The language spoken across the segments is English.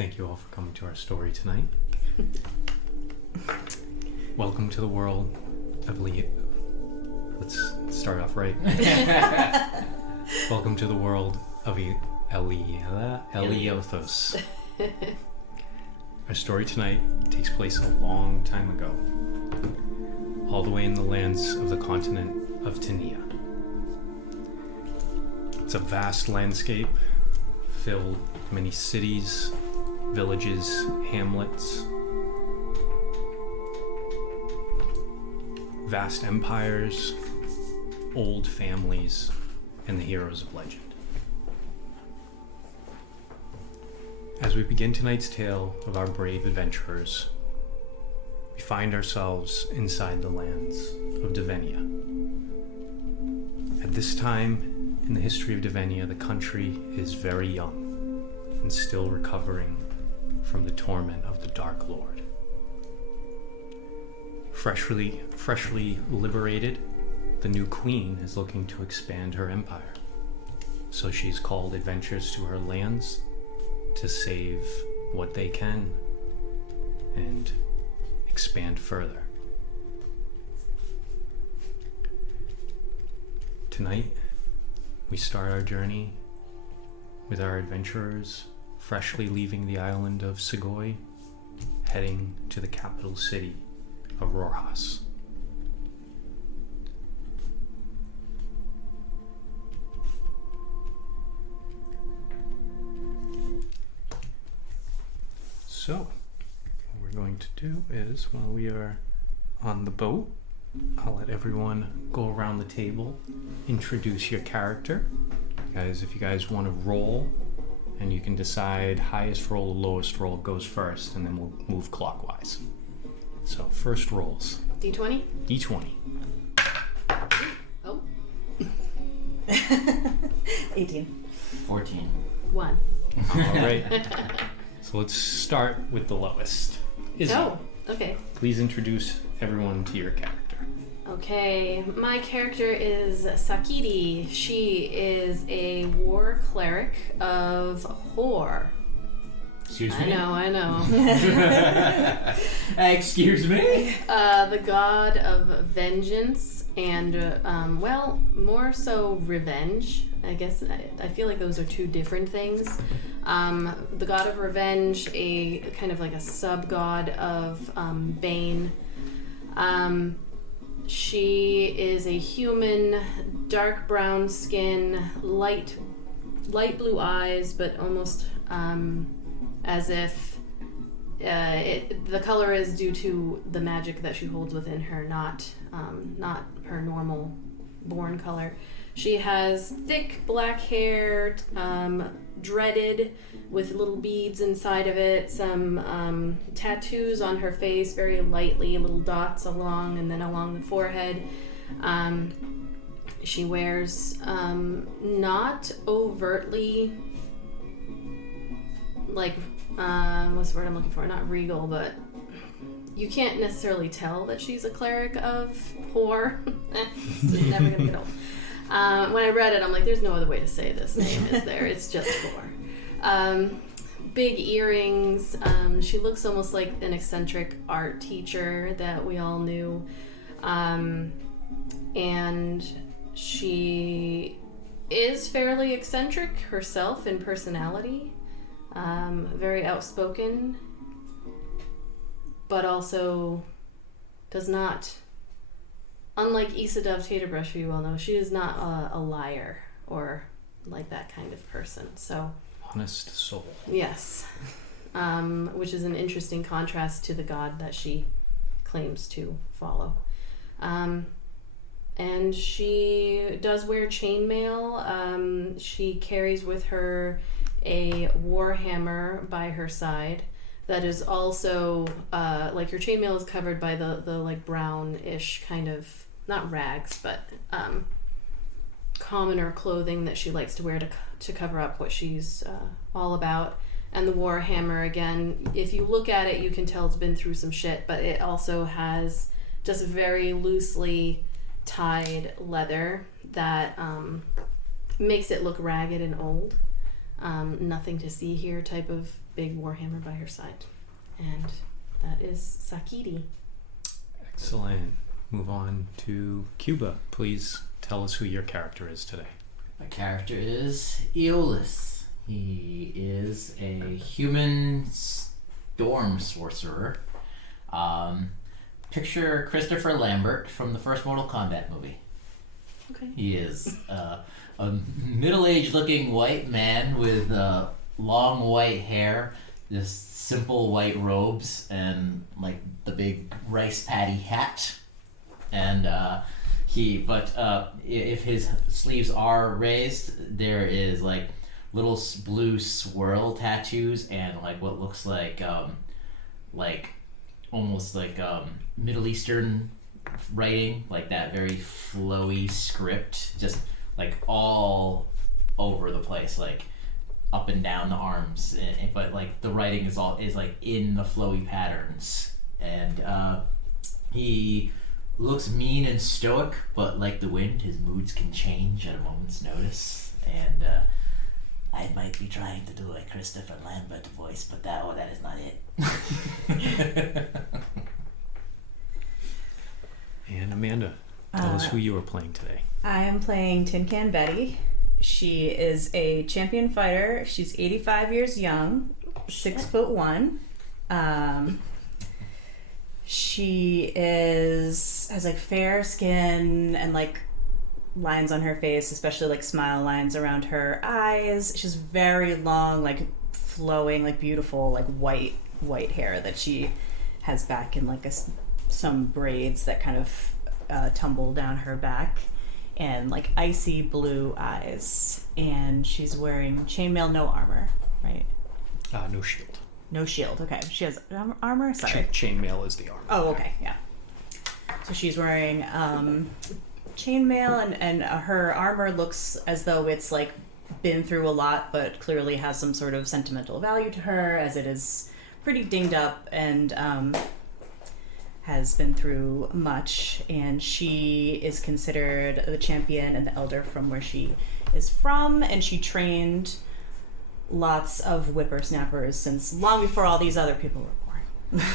Thank you all for coming to our story tonight. Welcome to the world of Let's start off right. Welcome to the world of Eleothis. Our story tonight takes place a long time ago, all the way in the lands of the continent of Tania. It's a vast landscape filled with many cities, villages, hamlets, vast empires, old families, and the heroes of legend. As we begin tonight's tale of our brave adventurers, we find ourselves inside the lands of Devenia. At this time in the history of Devenia, the country is very young and still recovering from the torment of the Dark Lord. Freshly liberated, the new queen is looking to expand her empire. So she's called adventurers to her lands to save what they can and expand further. Tonight, we start our journey with our adventurers freshly leaving the island of Segoy, heading to the capital city of Aurorhaus. So, what we're going to do is, while we are on the boat, I'll let everyone go around the table, introduce your character. Guys, if you guys want to roll, and you can decide highest roll or lowest roll goes first, and then we'll move clockwise. So, first rolls. D20? D20. Oh. 18. 14. 1. All right. So let's start with the lowest. Izzi, Oh, okay. please introduce everyone to your character. Okay, my character is Sakidi. She is a war cleric of Hor. Excuse me? I know. Excuse me? The god of vengeance and, more so revenge. I guess I feel like those are two different things. The god of revenge, a kind of like a sub-god of Bane. She is a human, dark brown skin, light blue eyes, but almost as if the color is due to the magic that she holds within her, not her normal born color. She has thick black hair, dreaded with little beads inside of it, some tattoos on her face, very lightly, little dots along the forehead. She wears not overtly, like, what's the word I'm looking for? Not regal, but you can't necessarily tell that she's a cleric of Hor. It's never gonna get old. When I read it, I'm like, there's no other way to say this name, is there? It's just Hor. Big earrings. She looks almost like an eccentric art teacher that we all knew. And she is fairly eccentric herself in personality. Very outspoken, but also does not, unlike Issa Dove Taterbrush, who you well know, she is not a liar or like that kind of person. So Honest soul. yes, which is an interesting contrast to the god that she claims to follow. And she does wear chainmail. She carries with her a war hammer by her side that is also like her chainmail is covered by the like brownish kind of, not rags, but commoner clothing that she likes to wear to cover up what she's all about. And the war hammer, again, if you look at it, you can tell it's been through some shit, but it also has just very loosely tied leather that makes it look ragged and old. Nothing to see here type of big warhammer by her side. And that is Sakidi. Excellent. Move on to Cuba. Please tell us who your character is today. My character is Aeolus. He is a human storm sorcerer. Picture Christopher Lambert from the first Mortal Kombat movie. Okay. He is a middle-aged looking white man with long white hair, just simple white robes, and like the big rice paddy hat. And if his sleeves are raised, there is like little blue swirl tattoos and like what looks like almost like Middle Eastern writing, like that very flowy script, just like all over the place, like up and down the arms, but like the writing is like in the flowy patterns, and he looks mean and stoic, but like the wind, his moods can change at a moment's notice. And I might be trying to do a Christopher Lambert voice, but that is not it. And Amanda, tell us who you are playing today. I am playing Tin Can Betty. She is a champion fighter. She's 85 years young, 6'1". She has like fair skin and like lines on her face, especially like smile lines around her eyes. She's very long, like flowing, like beautiful, like white hair that she has back in like some braids that kind of tumble down her back, and like icy blue eyes. And she's wearing chainmail, no armor, right? No shield. No shield. Okay, she has armor. Sorry, Chainmail is the armor. Oh, okay, yeah. So she's wearing chainmail, and her armor looks as though it's like been through a lot, but clearly has some sort of sentimental value to her, as it is pretty dinged up and has been through much. And she is considered the champion and the elder from where she is from, and she trained lots of whippersnappers since long before all these other people were born.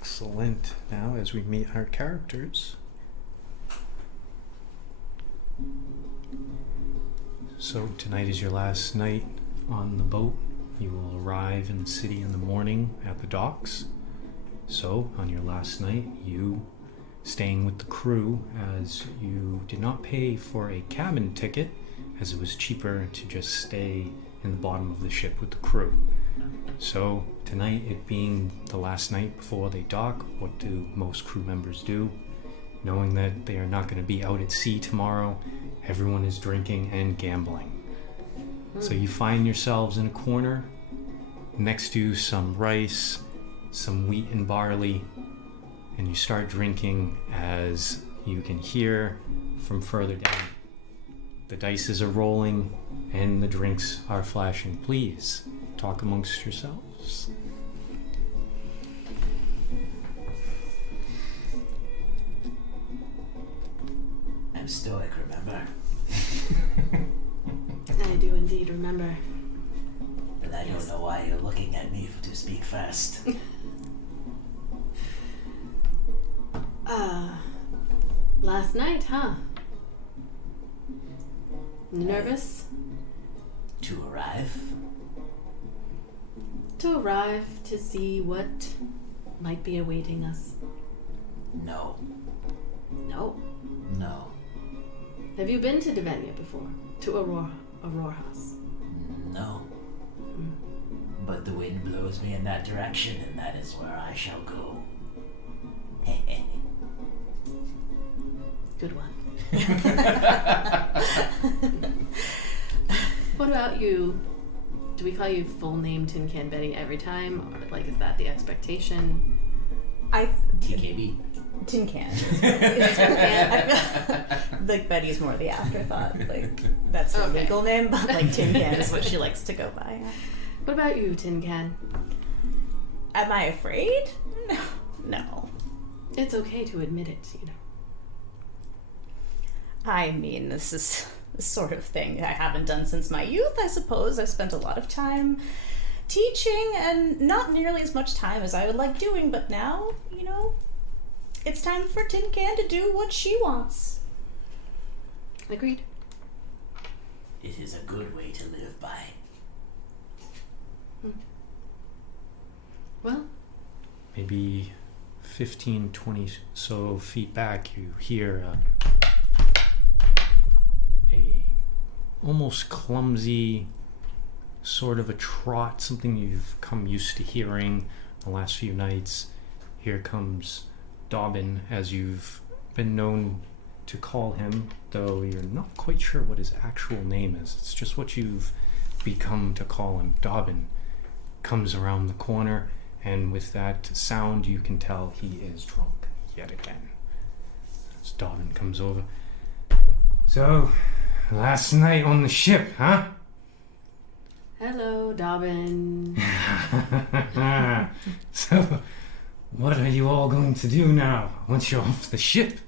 Excellent. Now, as we meet our characters. So, tonight is your last night on the boat. You will arrive in the city in the morning at the docks. So, on your last night, you staying with the crew, as you did not pay for a cabin ticket, as it was cheaper to just stay in the bottom of the ship with the crew. So tonight, it being the last night before they dock, what do most crew members do? Knowing that they are not going to be out at sea tomorrow, everyone is drinking and gambling. So you find yourselves in a corner next to some rice, some wheat and barley, and you start drinking as you can hear from further down. The dice are rolling and the drinks are flashing. Please talk amongst yourselves. I'm stoic, remember? I do indeed remember. But I don't know why you're looking at me to speak first. Last night, huh? Nervous? To arrive? To arrive to see what might be awaiting us. No. No. No. Have you been to Devenia before? To Aurorhaus? No. But the wind blows me in that direction, and that is where I shall go. Good one. What about you? Do we call you full name Tin Can Betty every time? Or like, is that the expectation? TKB. Tin Can. I feel like Betty's more the afterthought. Like, that's her legal name, but like Tin Can is what she likes to go by. What about you, Tin Can? Am I afraid? No. It's okay to admit it, you know. I mean, this sort of thing I haven't done since my youth, I suppose. I've spent a lot of time teaching and not nearly as much time as I would like doing, but now, it's time for Tin Can to do what she wants. Agreed. It is a good way to live by. Well, Maybe 15, 20 so feet back, you hear a almost clumsy sort of a trot, something you've come used to hearing the last few nights. Here comes Dobbin, as you've been known to call him, though you're not quite sure what his actual name is. It's just what you've become to call him. Dobbin comes around the corner, and with that sound you can tell he is drunk yet again. As Dobbin comes over. So, last night on the ship, huh? hello, Dobbin. So, what are you all going to do now once you're off the ship?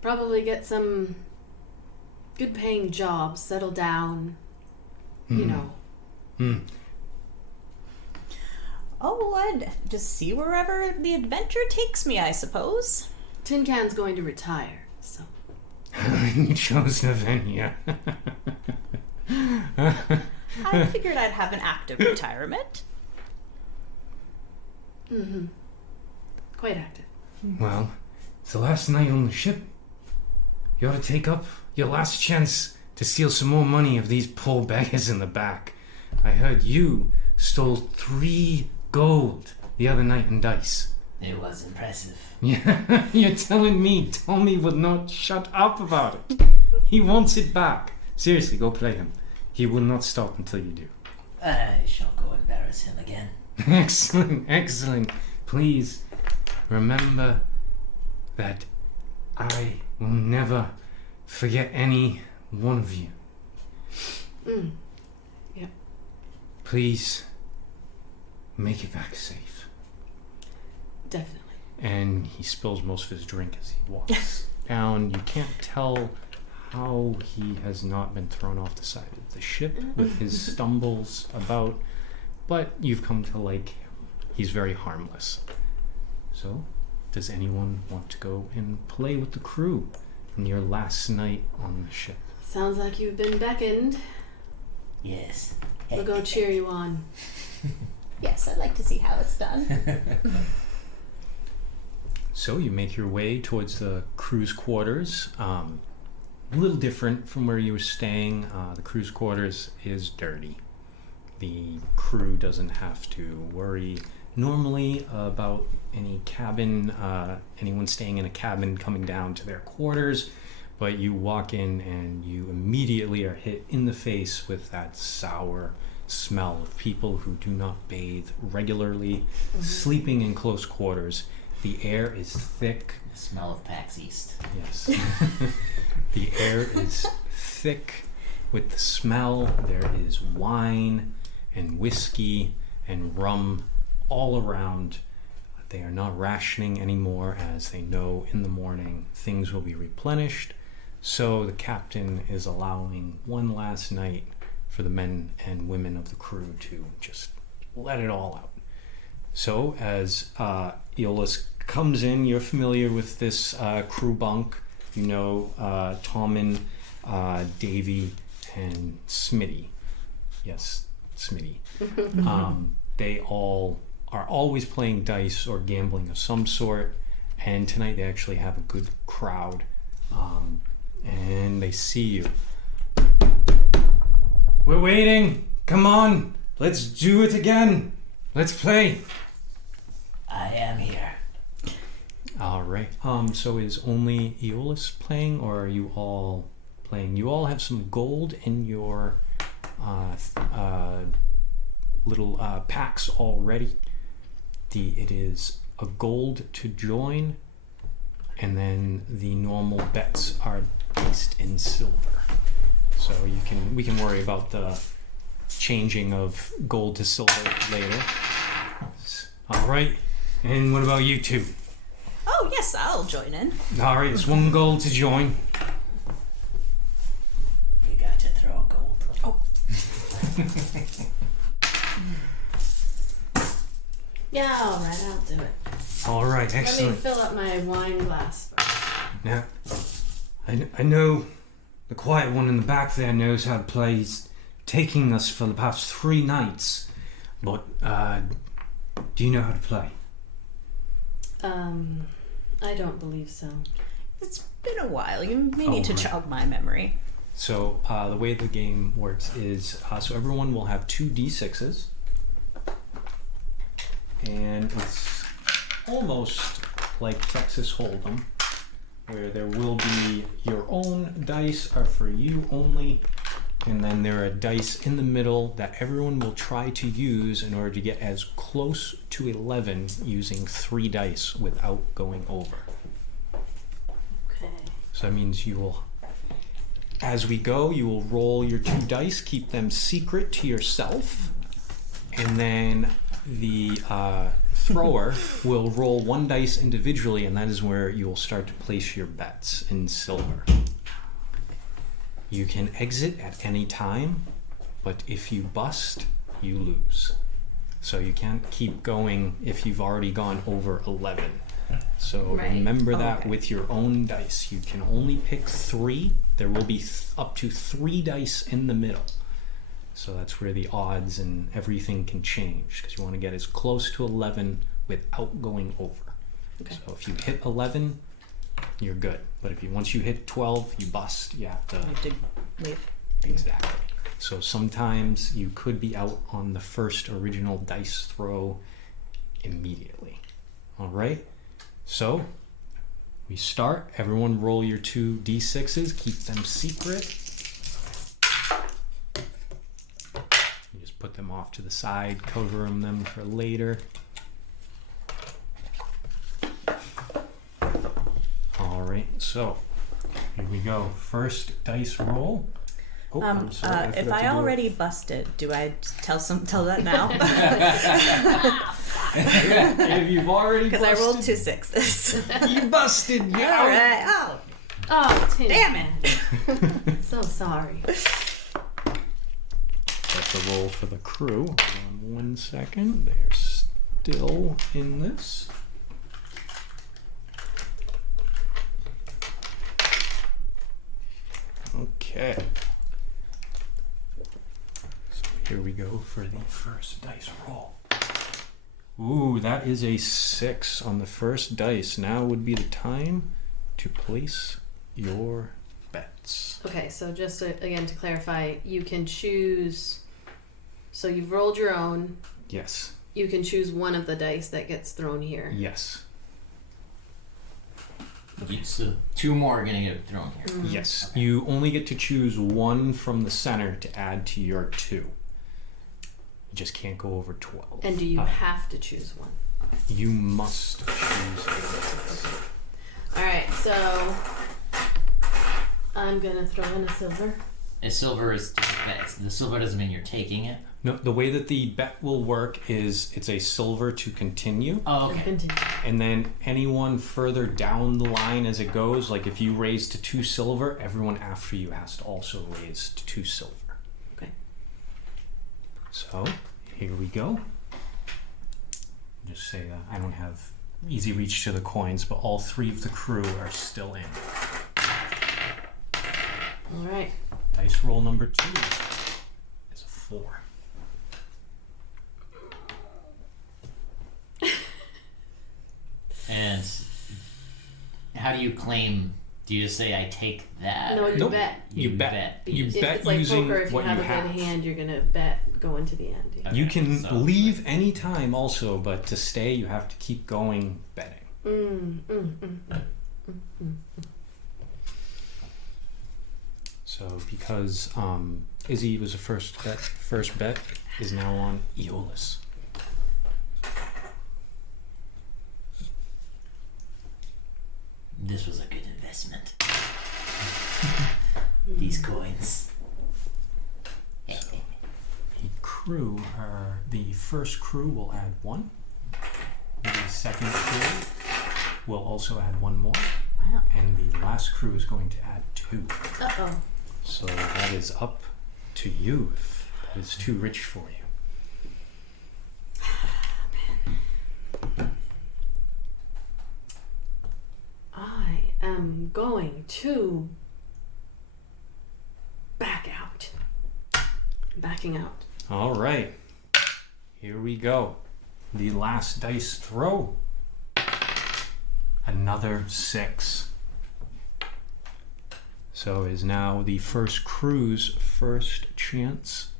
Probably get some good-paying jobs, settle down. You know. Oh, I'd just see wherever the adventure takes me, I suppose. Tin Can's going to retire, so. You chose Navenia. I figured I'd have an active retirement. Quite active. Well, it's the last night on the ship. You ought to take up your last chance to steal some more money of these poor beggars in the back. I heard you stole 3 gold the other night in dice. It was impressive. Yeah, you're telling me Tommy would not shut up about it. He wants it back. Seriously, go play him. He will not stop until you do. I shall go embarrass him again. Excellent, excellent. Please remember that I will never forget any one of you. Yep. Please make it back safe. Definitely. And he spills most of his drink as he walks down. You can't tell how he has not been thrown off the side of the ship with his stumbles about, but you've come to like him. He's very harmless. So, does anyone want to go and play with the crew in your last night on the ship? Sounds like you've been beckoned. Yes. We'll go cheer you on. Yes, I'd like to see how it's done. So you make your way towards the crew's quarters. A little different from where you were staying. The crew's quarters is dirty. The crew doesn't have to worry normally about any cabin, anyone staying in a cabin coming down to their quarters, but you walk in and you immediately are hit in the face with that sour smell of people who do not bathe regularly, sleeping in close quarters. The air is thick. The smell of PAX East. Yes. The air is thick with the smell. There is wine and whiskey and rum all around. They are not rationing anymore, as they know in the morning things will be replenished. So the captain is allowing one last night for the men and women of the crew to just let it all out. So as Aeolus comes in, you're familiar with this crew bunk. You know Tommen, Davy, and Smitty. Yes, Smitty. They all are always playing dice or gambling of some sort, and tonight they actually have a good crowd, and they see you. We're waiting. Come on, let's do it again. Let's play. I am here. All right. So is only Aeolus playing, or are you all playing? You all have some gold in your little packs already. It is a gold to join, and then the normal bets are based in silver. So we can worry about the changing of gold to silver later. All right. And what about you two? Oh, yes, Yes, I'll join in. All right, it's 1 gold to join. You got to throw gold. Oh. Yeah, all right, I'll do it. All right, Let me excellent. fill up my wine glass first. Now, I know the quiet one in the back there knows how to play. He's taking us for the past 3 nights. But, do you know how to play? I don't believe so. It's been a while. You may need to right. jog my memory. So, the way the game works is, so everyone will have 2 d6s. And it's almost like Texas Hold'em, where there will be your own dice are for you only, and then there are dice in the middle that everyone will try to use in order to get as close to 11 using 3 dice without going over. Okay. So that means you will, as we go, you will roll your 2 dice, keep them secret to yourself, and then the thrower will roll 1 dice individually, and that is where you will start to place your bets in silver. You can exit at any time, but if you bust, you lose. So you can't keep going if you've already gone over 11. So Right. remember that Okay. with your own dice. You can only pick 3. There will be up to 3 dice in the middle. So that's where the odds and everything can change, because you want to get as close to 11 without going over. Okay. So if you hit 11, you're good. But if once you hit 12, you bust. You have to... You have to leave. Exactly. So sometimes you could be out on the first original dice throw immediately. All right? So we start. Everyone roll your 2 d6s. Keep them secret. You just put them off to the side, cover them for later. All right, so here we go. First dice roll. Oh, I'm sorry. If I already busted, do I tell that now? If you've already Because I rolled 2 6s. You busted. All right. Oh, Oh, Tim. damn it. So sorry. That's a roll for the crew. Hold on 1 second. They're still in this. Okay. So here we go for the first dice roll. Ooh, that is a 6 on the first dice. Now would be the time to place your bets. Okay, so just again to clarify, you can choose. So you've rolled your own. Yes. You can choose one of the dice that gets thrown here. Yes. So 2 more are gonna get thrown here. Mm-hmm. Yes. Okay. You only get to choose 1 from the center to add to your 2. You just can't go over 12. And do you have to choose one? You must choose a All right, so I'm gonna throw in a silver. A silver is the silver doesn't mean you're taking it. No, the way that the bet will work is it's a silver to continue, Oh, okay. Continue. and then anyone further down the line as it goes, like if you raise to 2 silver, everyone after you has to also raise to 2 silver. Okay. So here we go. Just say I don't have easy reach to the coins, but all 3 of the crew are still in. All right. Dice roll number 2 is a 4. And how do you claim? Do you just say I take that? No, you Nope. bet. You bet. You if bet it's like using poker, if you what have you a have. good hand, you're gonna bet go into the end. Yeah. You Okay, can so- leave any time also, but to stay you have to keep going betting. So because Izzi was the first bet is now on Aeolus. This was a good investment. These coins. The first crew will add 1. The second crew will also add 1 more. Wow. And the last crew is going to add 2. Uh-oh. So that is up to you if that is too rich for you. I am going to back out. Backing out. All right. Here we go. The last dice throw. Another 6. So is now the first crew's first chance.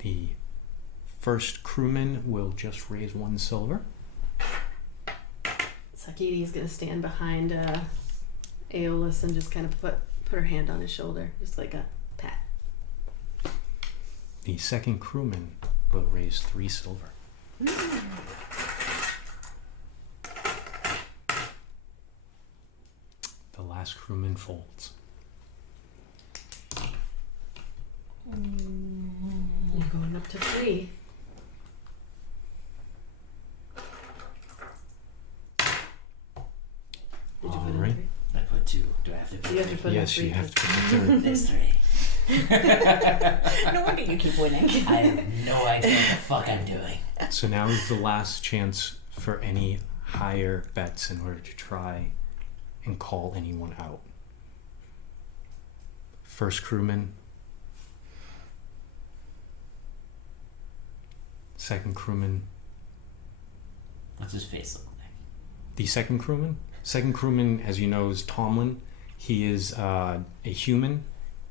The first crewman will just raise 1 silver. Sakidi is going to stand behind Aeolus and just kind of put her hand on his shoulder, just like a pat. The second crewman will raise 3 silver. The last crewman folds. You're going up to 3. Did you put in Alright. 3? I put 2. Do I have to put You have to put in Yes, 3. you have to put the third. There's 3. No wonder you keep winning. I have no idea what the fuck I'm doing. So now is the last chance for any higher bets in order to try and call anyone out. First crewman. Second crewman. What's his face look like? The second crewman? Second crewman, as you know, is Tomlin. He is a human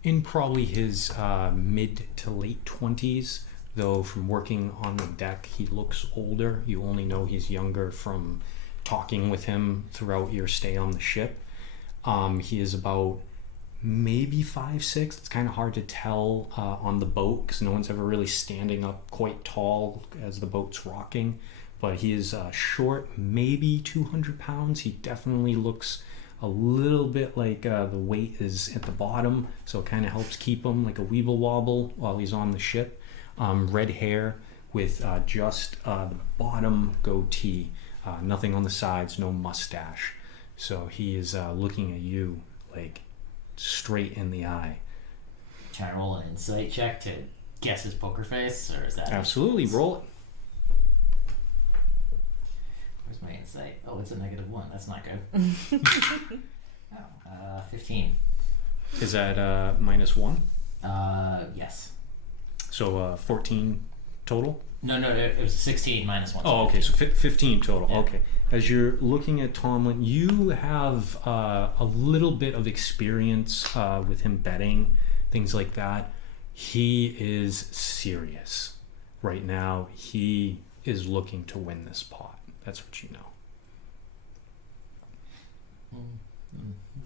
in probably his mid to late 20s, though from working on the deck, he looks older. You only know he's younger from talking with him throughout your stay on the ship. He is about maybe 5'6". It's kind of hard to tell on the boat because no one's ever really standing up quite tall as the boat's rocking. But he is short, maybe 200 pounds. He definitely looks a little bit like the weight is at the bottom, so it kind of helps keep him like a weeble wobble while he's on the ship. Red hair with just the bottom goatee, nothing on the sides, no mustache. So he is looking at you like straight in the eye. Can I roll an insight check to guess his poker face, or is that Absolutely, roll it. Where's my insight? Oh, it's a -1. That's not good. 15. Is that -1? Yes. So 14 total? No, it was 16 minus 1. Oh, okay, so 15 total. Yeah. Okay. As you're looking at Tomlin, you have a little bit of experience with him betting, things like that. He is serious right now. He is looking to win this pot. That's what you know.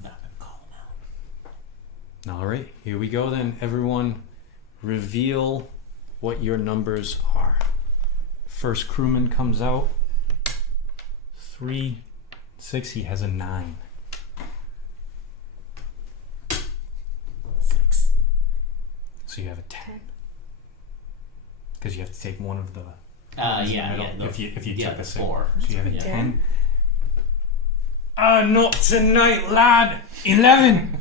Not gonna call him out. All right, here we go then. Everyone, reveal what your numbers are. First crewman comes out. 3, 6. He has a 9. 6. So you have a 10. Because you have to take one of the. Yeah. If you took a 4. So you have a Yeah. 10. Not tonight, lad. 11.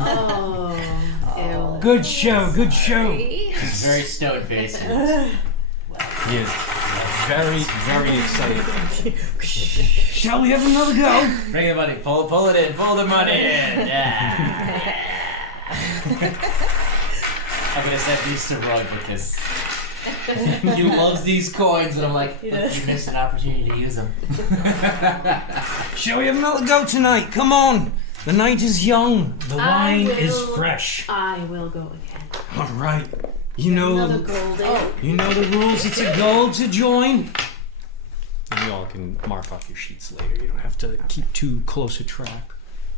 Oh, Aeolus. Good show. Good show. He's very stone faced. Well, He is very, very excited. Shall we have another go? bring the money. Pull it in. Pull the money in. Yeah. I'm gonna set these to Rug because he loves these coins, and I'm like, look, you missed an opportunity to use them. Shall we have another go tonight? Come on. The night is young. The wine is fresh. I will go again. All right. You know, Another golden. you know the rules. It's a goal to join. And you all can mark off your sheets later. You don't have to keep too close a track.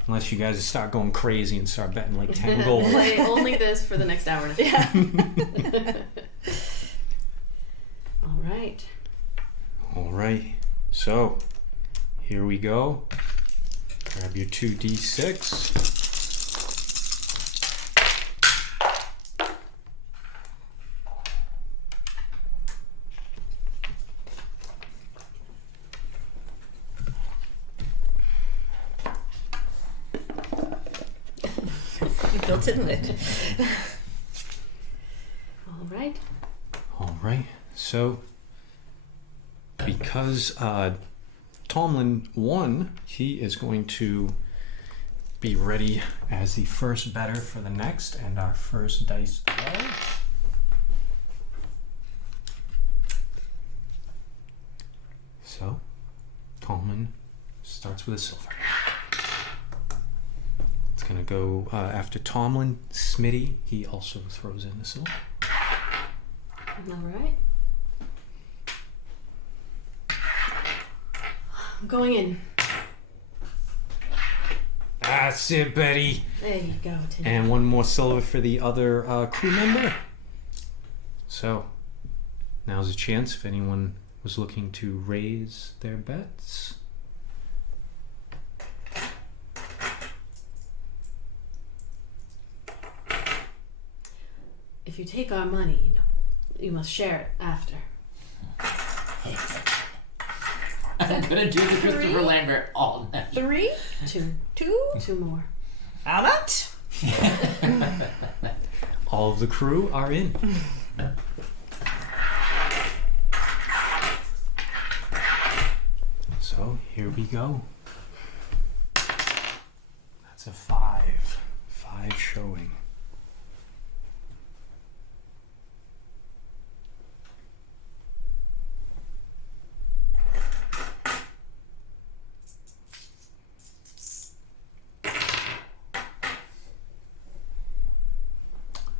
Unless you guys start going crazy and start betting like 10 gold. Play only this for the next hour and a half. All right. All right. So, here we go. Grab your 2d6. built-in lid. All right. So, because Tomlin won, he is going to be ready as the first better for the next, and our first dice throw. So, Tomlin starts with a silver. It's gonna go after Tomlin. Smitty, he also throws in the silver. All right. I'm going in. That's it, Betty. There you go, Tim. And one more silver for the other crew member. So, now's a chance if anyone was looking to raise their bets. If you take our money, you must share it after. I'm gonna do the Christopher Lambert all night. 3, 2. 2 more. How much? All of the crew are in. So here we go. That's a 5. 5 showing.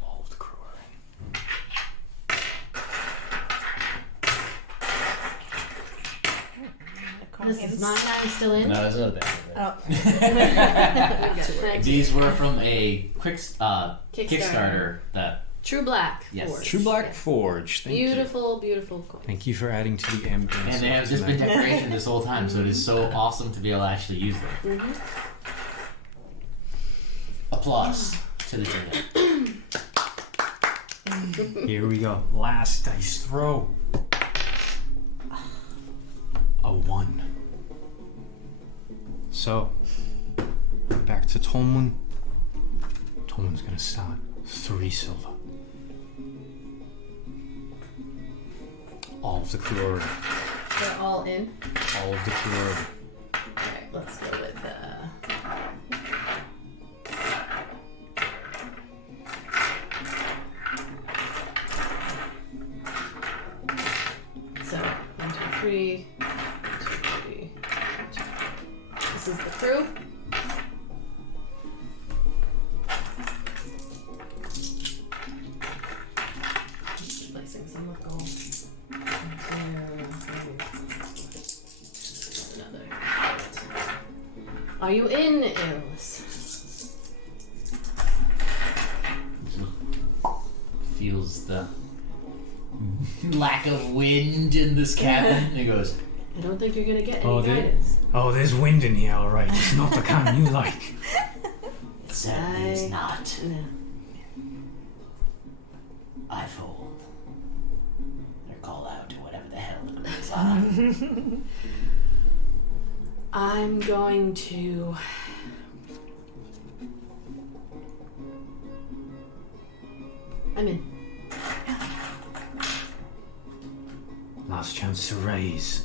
All of the crew are in. This is mine. I'm still in. No, that's not bad. Oh. Thanks. These were from a quick Kickstarter that. True Black. Yes. Forge. True Black Yeah. Forge. Thank you. Beautiful coin. Thank you for adding to the ambience. And they have just been decoration this whole time, so it is so awesome to be able to actually use them. Mm-hmm. Applause to the team. Here we go. Last dice throw. A 1. So, back to Tomlin. Tomlin's gonna start 3 silver. All of the crew are, They're all in. all of the crew are. Alright, let's go with so 1, 2, 3. 1, 2, 3. 1, 2, 3. This is the crew. Placing some with gold. Another. Are you in, Aeolus? Feels the lack of wind in this cabin. And he goes, I don't think you're gonna get Oh, any they- guidance. Oh, there's wind in here, alright. It's not the kind you like. it certainly is not. No. I fold. Or call out to whatever the hell the girls are. I'm going to. I'm in. Last chance to raise.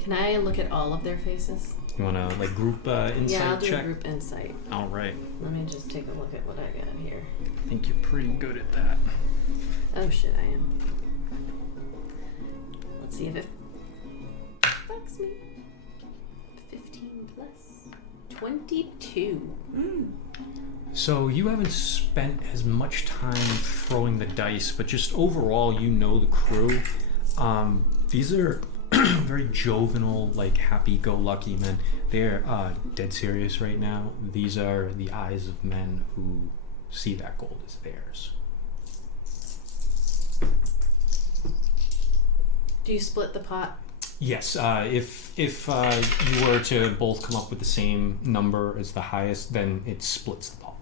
Can I look at all of their faces? You wanna like group insight Yeah, I'll do check? a group insight. Alright. Let me just take a look at what I got here. I think you're pretty good at that. Oh shit, I am. Let's see if it fucks me. 15 plus 22. So you haven't spent as much time throwing the dice, but just overall, you know the crew. These are very jovial, like happy-go-lucky men. They're dead serious right now. These are the eyes of men who see that gold as theirs. Do you split the pot? Yes, if you were to both come up with the same number as the highest, then it splits the pot.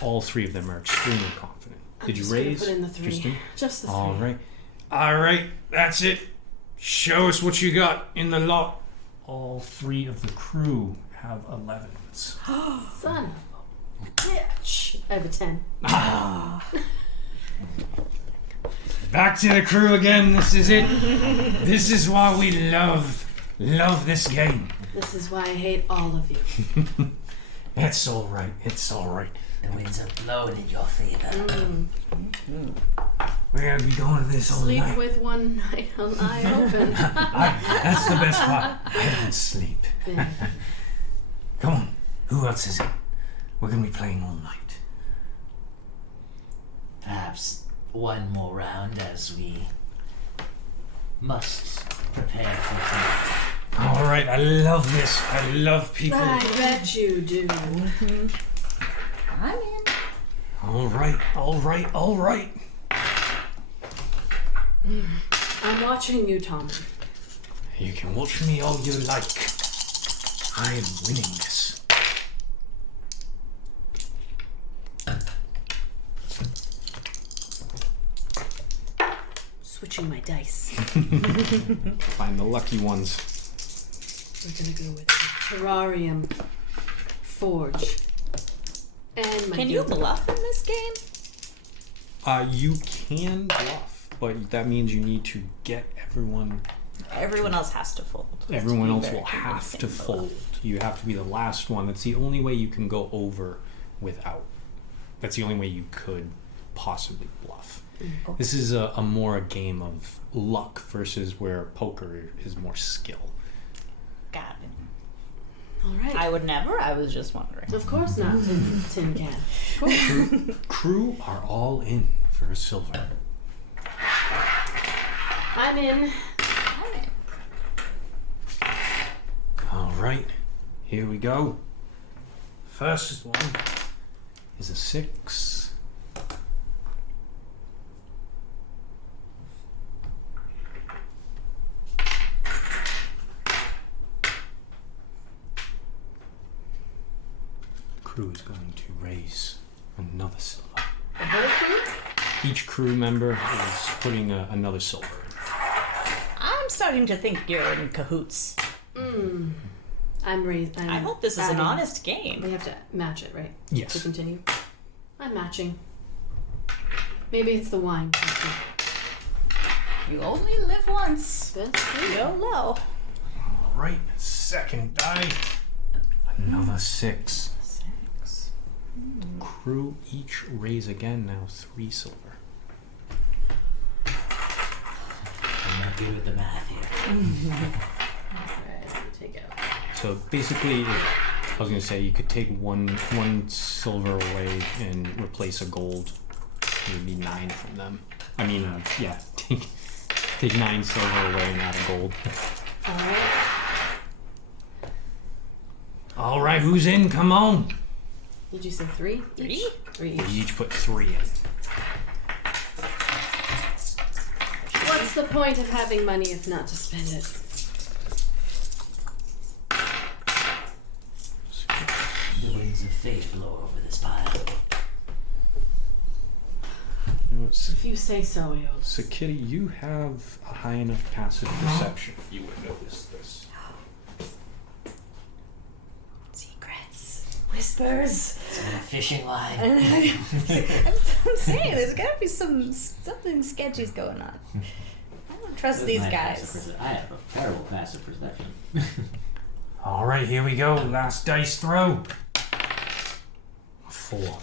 All 3 of them are extremely confident. Did you Just gonna raise? put in the 3. Just 3? Just the 3. All right. All right, that's it. Show us what you got in the lot. All 3 of the crew have 11s. Son of a bitch. I have a 10. Back to the crew again. This is it. This is why we love this game. This is why I hate all of you. It's all right. It's all right. The winds are blowing in your favor. We're gonna be going to this all Sleep night. with one eye open. That's the best part. I don't sleep. Come on. Who else is it? We're gonna be playing all night. Perhaps one more round as we must prepare for tomorrow. All right. I love this. I love people. I bet you do. I'm in. All right. All right. All right. I'm watching you, Tommy. You can watch me all you like. I am winning this. Switching my dice. Find the lucky ones. We're gonna go with the terrarium, forge, and my Can you guild. bluff in this game? You can bluff, but that means you need to get everyone. Everyone else has to fold. Everyone else Very will have to convincing bluff. fold. You have to be the last one. That's the only way you can go over without. That's the only way you could possibly bluff. Okay. This is a more a game of luck versus where poker is more skill. Got it. All right. I would never. I was just wondering. Of course not, tin can. Crew are all in for a silver. I'm in. All right, here we go. First one is a 6. Crew is going to raise another silver. The whole crew? Each crew member is putting another silver in. I'm starting to think you're in cahoots. I hope this is an honest game. We have to match it, right? Yes. To continue. I'm matching. Maybe it's the wine. You only live once. That's true. YOLO. All right, second die. Another 6. 6. Crew each raise again, now 3 silver. I'm not good with the math here. Alright, take out. So basically, I was gonna say you could take one silver away and replace a gold. It would be 9 from them. I mean, yeah, take 9 silver away and add a gold. Alright. All right, who's in? Come on. Did you say 3? 3? 3 We each. each put 3 in. What's the point of having money if not to spend it? The winds of fate blow over this pile. You know, If you say so, Aeolus. Sakidi, you have a high enough passive perception. You would notice this. Secrets. Whispers. It's a fishing line. I'm saying there's gotta be something sketchy's going on. I don't trust these My guys. passive I have a terrible passive perception. All right, here we go. Last dice throw. 4.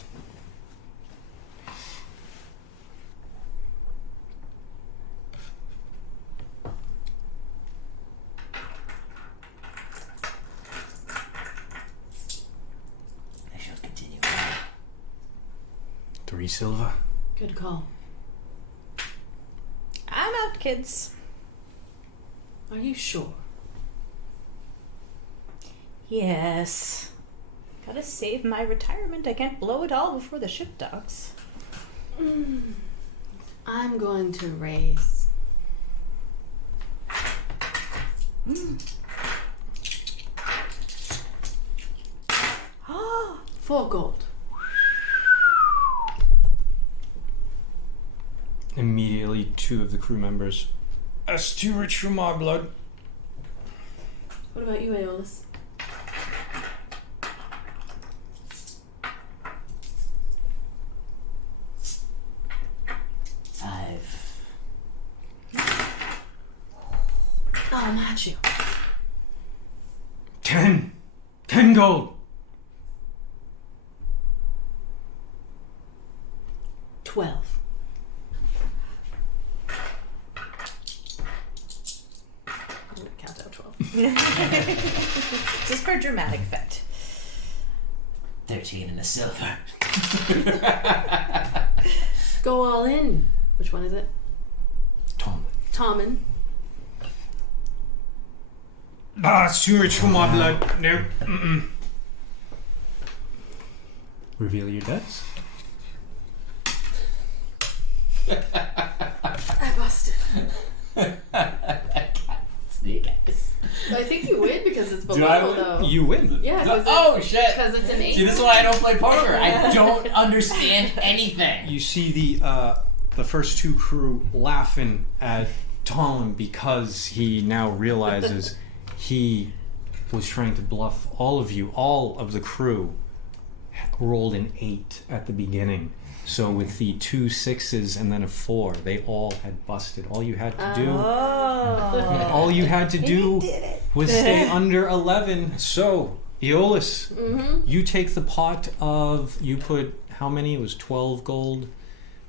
I shall continue. 3 silver. Good call. I'm out, kids. Are you sure? Yes. Gotta save my retirement. I can't blow it all before the ship docks. I'm going to raise. 4 gold. Immediately, 2 of the crew members. That's too rich for my blood. What about you, Aeolus? got you. 10 gold. 12. I'm gonna count out 12. Just for dramatic effect. 13 and a silver. Go all in. Which one is it? Tommen. It's too rich for my blood. No. Mm-mm. Reveal your dice. I busted. Sneak ass. I think you win because it's Do I below, win? though. You win. Yeah, because Oh shit! it's an 8. See, this is why I don't play poker. I don't understand anything. You see the first two crew laughing at Tom because he now realizes he was trying to bluff all of you. All of the crew rolled an 8 at the beginning. So with the 2 6s and then a 4, they all had busted. All you had to do, all you had to do was stay under 11. So Aeolus, you take the pot of, you put how many? It was 12 gold.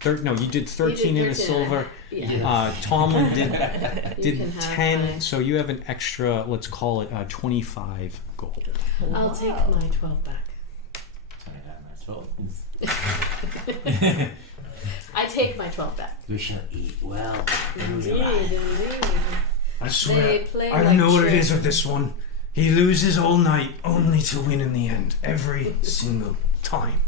No, you did 13 in a silver. Yeah. Tomlin did You can have 10. mine. So you have an extra, let's call it 25 gold. I'll take my 12 back. I take my 12 back. We shall eat well. Indeed. I They swear, play I like know what it tricks. is with this one. He loses all night, only to win in the end. Every single time.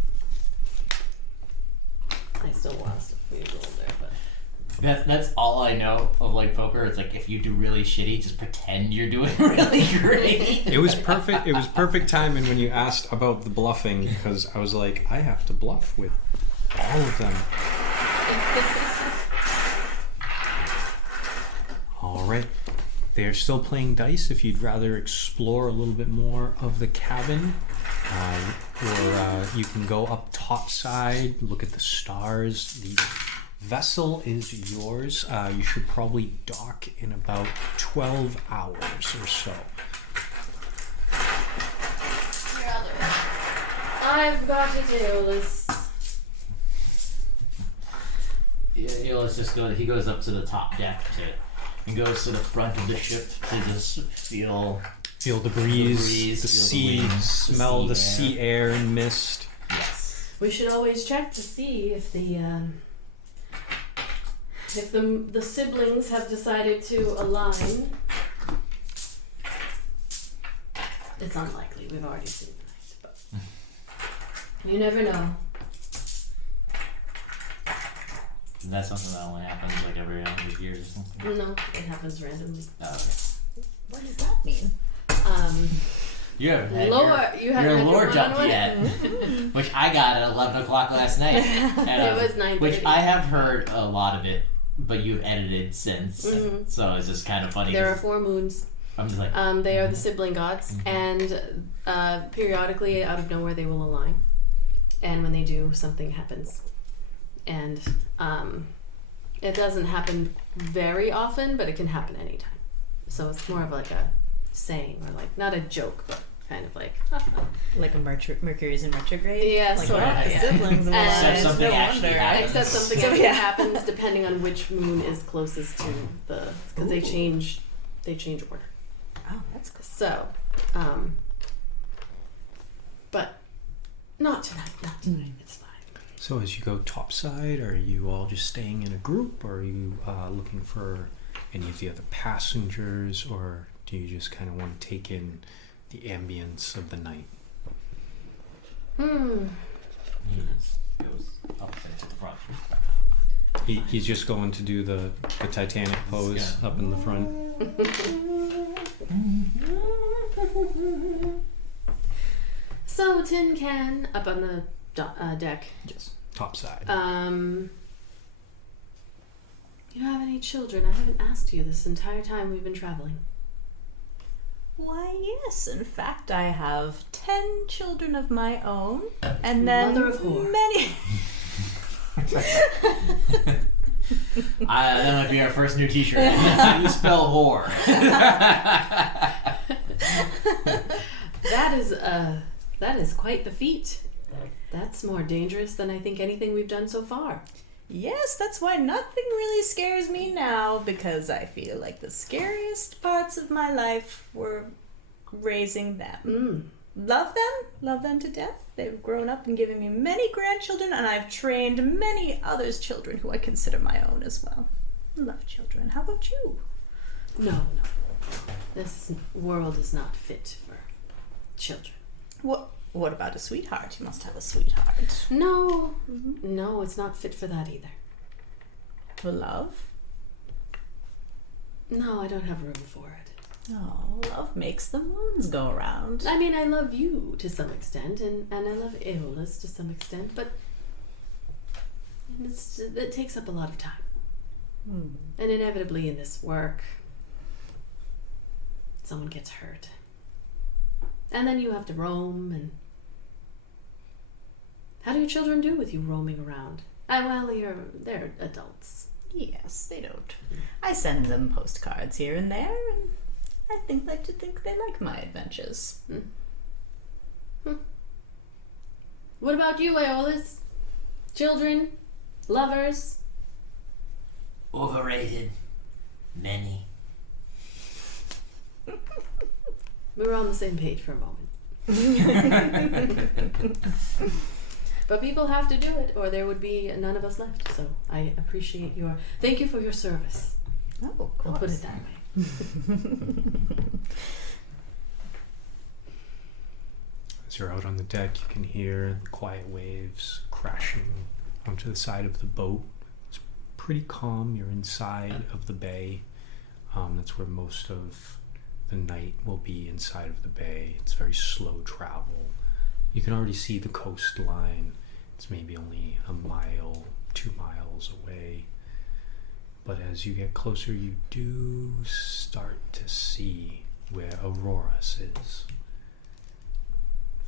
I still lost a few gold there, but That's all I know of like poker. It's like if you do really shitty, just pretend you're doing really great. It was perfect. It was perfect timing when you asked about the bluffing because I was like, I have to bluff with all of them. All right. They're still playing dice. If you'd rather explore a little bit more of the cabin, or you can go up top side, look at the stars. The vessel is yours. You should probably dock in about 12 hours or so. I've got to do this. Yeah, let's just go. He goes up to the top deck and goes to the front of the ship to just feel the breeze, the feel sea, the wind, smell the sea sea air and mist. Yes. We should always check to see if the siblings have decided to align. It's unlikely. We've already seen the night, but you never know. That's something that only happens like every 100 years or something. No, it happens randomly. Oh, okay. What does that mean? You haven't had You haven't your had lore your jump one-on-one? yet, which I got at 11 o'clock last night. And, It was 9:30. which I have heard a lot of it, but you've edited since, Mhm. so it's just kind of funny. There are 'cause 4 moons. I'm just like, They are the sibling gods, and periodically, out of nowhere, they will align. And when they do, something happens. And it doesn't happen very often, but it can happen anytime. So it's more of like a saying, or like not a joke, but kind of like. Like a Mercury's in retrograde? Yeah, Like, sort of. yeah, Yeah. siblings And- except aligned, something no actually wonder. happens. Except something So, actually yeah. happens depending on which moon is closest to the, because they change order. Oh, that's cool. So, but not tonight. Not tonight. It's fine. So as you go topside, are you all just staying in a group, or are you looking for any of the other passengers, or do you just kind of want to take in the ambience of the night? he just goes up there to the front. He's just going to do the Titanic pose up in the front. So Tin Can up on the deck. Yes. Topside. You have any children? I haven't asked you this entire time we've been traveling. Why, yes. In fact, I have 10 children of my own, and then Mother of whore. many. That might be our first new T-shirt. How do you spell whore? That is quite the feat. That's more dangerous than I think anything we've done so far. Yes, that's why nothing really scares me now, because I feel like the scariest parts of my life were raising them. Love them to death. They've grown up and given me many grandchildren, and I've trained many others' children who I consider my own as well. Love children. How about you? No. This world is not fit for children. What about a sweetheart? You must have a sweetheart. No, it's not fit for that either. For love? No, I don't have room for it. Oh, love makes the moons go around. I mean, I love you to some extent, and I love Aeolus to some extent, but it takes up a lot of time. And inevitably in this work, someone gets hurt. And then you have to roam, and how do your children do with you roaming around? Well, they're adults. Yes, they don't. I send them postcards here and there, and I think they like my adventures. What about you, Aeolus? Children? Lovers? Overrated. Many. We were on the same page for a moment. But people have to do it, or there would be none of us left. So I appreciate thank you for your service. Oh, of course. I'll put it that way. As you're out on the deck, you can hear the quiet waves crashing onto the side of the boat. It's pretty calm. You're inside of the bay. That's where most of the night will be, inside of the bay. It's very slow travel. You can already see the coastline. It's maybe only 1 mile, 2 miles away. But as you get closer, you do start to see where Auroras is.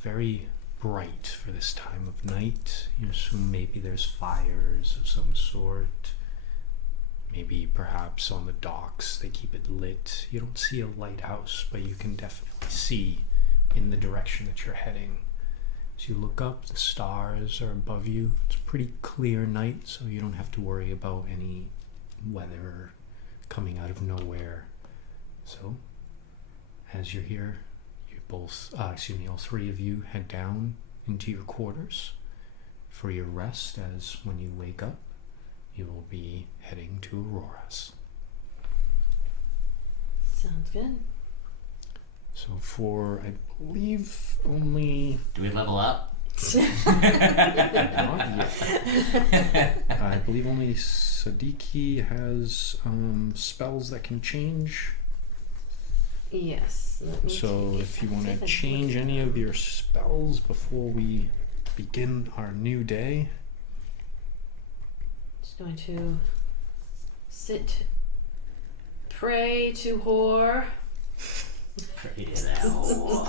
Very bright for this time of night. You assume maybe there's fires of some sort. Maybe perhaps on the docks they keep it lit. You don't see a lighthouse, but you can definitely see in the direction that you're heading. As you look up, the stars are above you. It's a pretty clear night, so you don't have to worry about any weather coming out of nowhere. So, as you're here, you both, all three of you head down into your quarters for your rest, as when you wake up, you will be heading to Auroras. Sounds good. So for, I believe, only... Do we level up? Not yet. I believe only Sakidi has spells that can change. Yes. So if you want to change any of your spells before we begin our new day... Just going to pray to whore. Pray to that whore.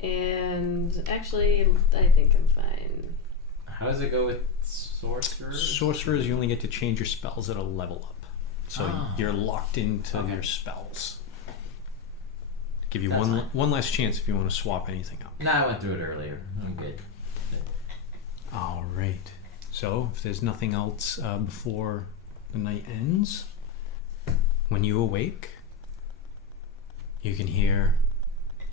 And actually, I think I'm fine. How does it go with sorcerers? Sorcerers, you only get to change your spells at a level up. So you're locked into your spells. Give you one last chance if you want to swap anything up. No, I went through it earlier. I'm good. All right. So if there's nothing else before the night ends, when you awake, you can hear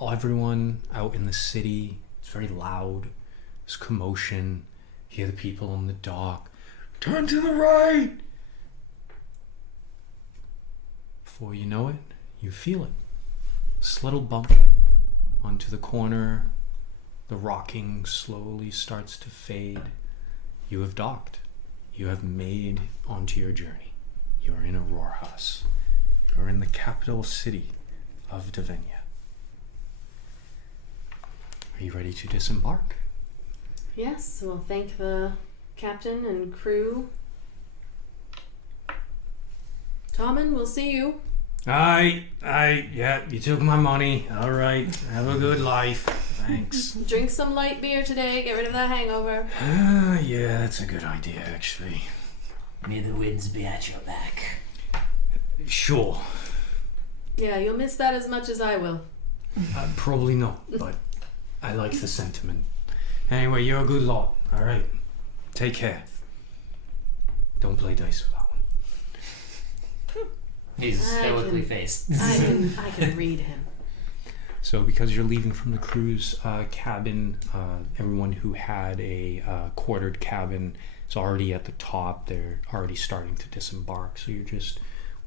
everyone out in the city. It's very loud. There's commotion. You hear the people on the dock. Turn to the right! Before you know it, you feel it. This little bump onto the corner. The rocking slowly starts to fade. You have docked. You have made onto your journey. You are in Aurorhaus. You are in the capital city of Devenia. Are you ready to disembark? Yes, we'll thank the captain and crew. Tommen, we'll see you. Yeah, you took my money. All right, have a good life. Thanks. Drink some light beer today, get rid of that hangover. Yeah, that's a good idea, actually. May the winds be at your back. Sure. Yeah, you'll miss that as much as I will. Probably not, but I like the sentiment. Anyway, you're a good lot. All right. Take care. Don't play dice with that one. He's stoically faced. I can read him. So because you're leaving from the cruise cabin, everyone who had a quartered cabin is already at the top. They're already starting to disembark. So you're just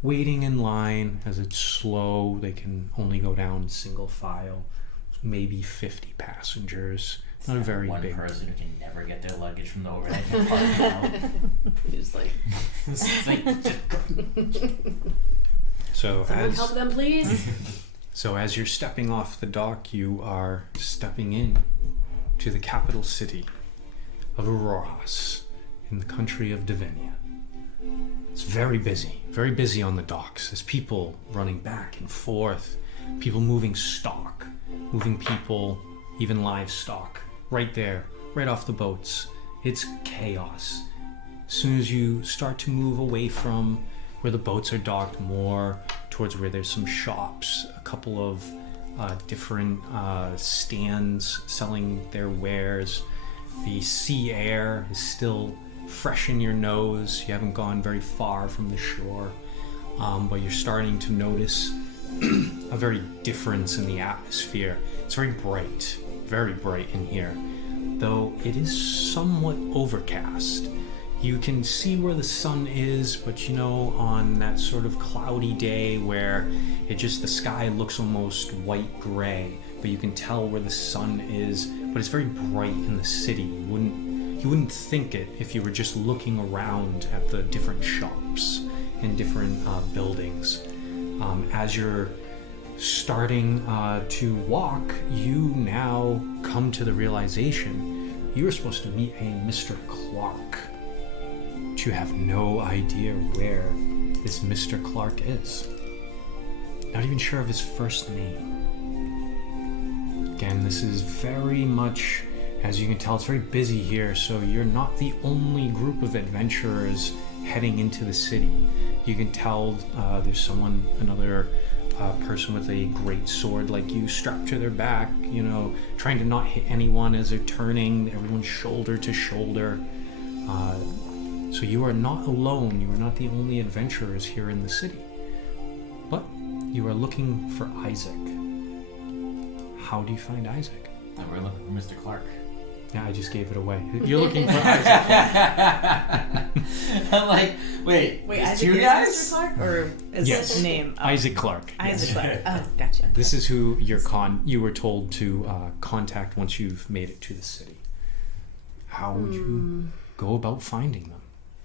waiting in line. As it's slow, they can only go down single file. Maybe 50 passengers. Not a very one big. person who can never get their luggage from the overhead compartment. You're just like, So someone help them, please. So as you're stepping off the dock, you are stepping in to the capital city of Aurorhaus in the country of Divenia. It's very busy on the docks. There's people running back and forth, people moving stock, moving people, even livestock, right there, right off the boats. It's chaos. As soon as you start to move away from where the boats are docked more towards where there's some shops, a couple of different stands selling their wares. The sea air is still fresh in your nose. You haven't gone very far from the shore, but you're starting to notice a very difference in the atmosphere. It's very bright in here, though it is somewhat overcast. You can see where the sun is, but you know, on that sort of cloudy day where the sky looks almost white gray, but you can tell where the sun is, but it's very bright in the city. You wouldn't think it if you were just looking around at the different shops and different buildings. As you're starting to walk, you now come to the realization you were supposed to meet a Mr. Clark. But you have no idea where this Mr. Clark is. Not even sure of his first name. Again, this is very much, as you can tell, it's very busy here, so you're not the only group of adventurers heading into the city. You can tell there's another person with a great sword like you strapped to their back, you know, trying to not hit anyone as they're turning, everyone's shoulder to shoulder. So you are not alone, you are not the only adventurers here in the city. But you are looking for Isaac. How do you find Isaac? No, we're looking for Mr. Clark. Yeah, I just gave it away. You're looking for Isaac. I'm like, wait, Isaac two is guys? Mr. Clark, or is Yes. his name? Oh. Isaac Clark. Isaac Clark. Oh, gotcha. This is who you were told to contact once you've made it to the city. How would you go about finding them?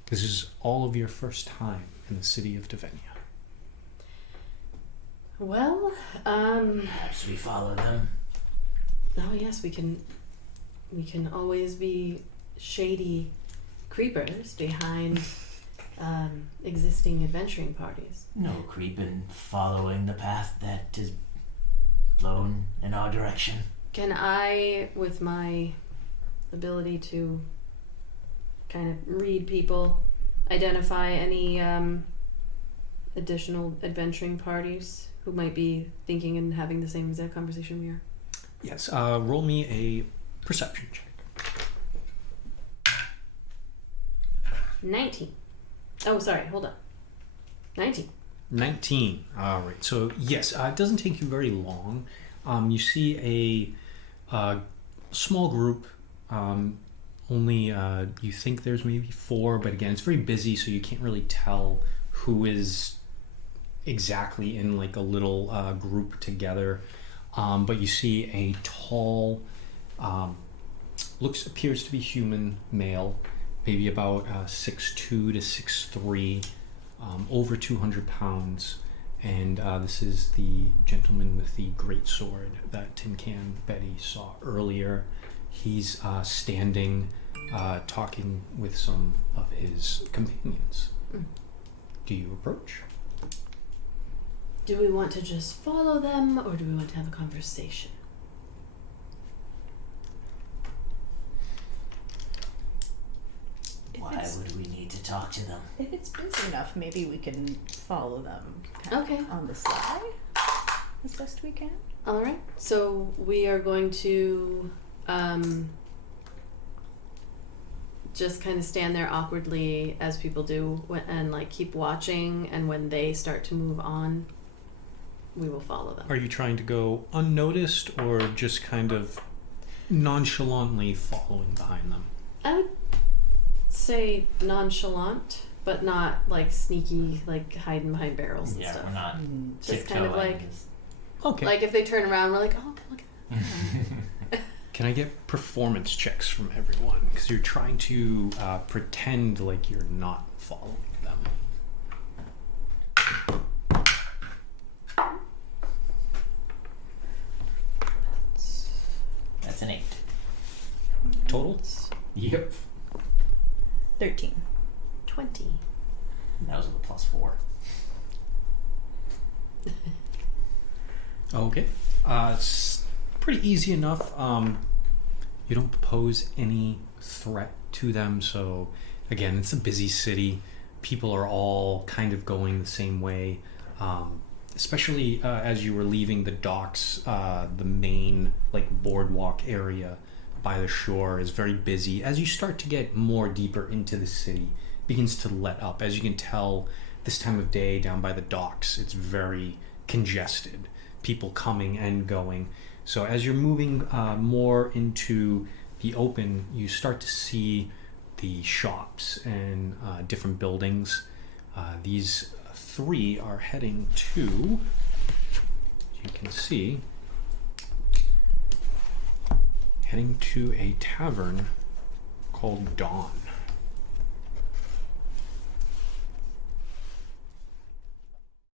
This is all of your first time in the city of Divenia. Well, Perhaps we follow them. oh yes, we can always be shady creepers behind existing adventuring parties. No creeping, following the path that is blown in our direction. Can I, with my ability to kind of read people, identify any additional adventuring parties who might be thinking and having the same exact conversation we are? Yes, roll me a perception check. 19. Oh, sorry, hold on. 19. 19. All right. So yes, it doesn't take you very long. You see a small group. Only you think there's maybe 4, but again, it's very busy, so you can't really tell who is exactly in like a little group together. But you see a tall, appears to be human male, maybe about 6'2" to 6'3", over 200 pounds. And this is the gentleman with the great sword that Tin Can Betty saw earlier. He's standing, talking with some of his companions. Do you approach? Do we want to just follow them, or do we want to have a conversation? Why would we need to to talk to them. If it's busy enough, maybe we can follow them kind Okay. of on the sly as best we can. All right. So we are going to just kind of stand there awkwardly as people do and like keep watching, and when they start to move on, we will follow them. Are you trying to go unnoticed or just kind of nonchalantly following behind them? I would say nonchalant, but not like sneaky, like hiding behind barrels and Yeah, stuff. we're not Just kind of tiptoeing. like, Okay. like if they turn around, we're like, oh, look at Can I get performance checks from everyone? Because you're trying to pretend like you're not following them. That's an 8. Total? Yep. 13. 20. That was with a +4. Okay. It's pretty easy enough. You don't pose any threat to them, so again, it's a busy city. People are all kind of going the same way. Especially as you were leaving the docks, the main like boardwalk area by the shore is very busy. As you start to get more deeper into the city, it begins to let up. As you can tell, this time of day down by the docks, it's very congested. People coming and going. So as you're moving more into the open, you start to see the shops and different buildings. These 3 are heading to, as you can see, heading to a tavern called Dawn.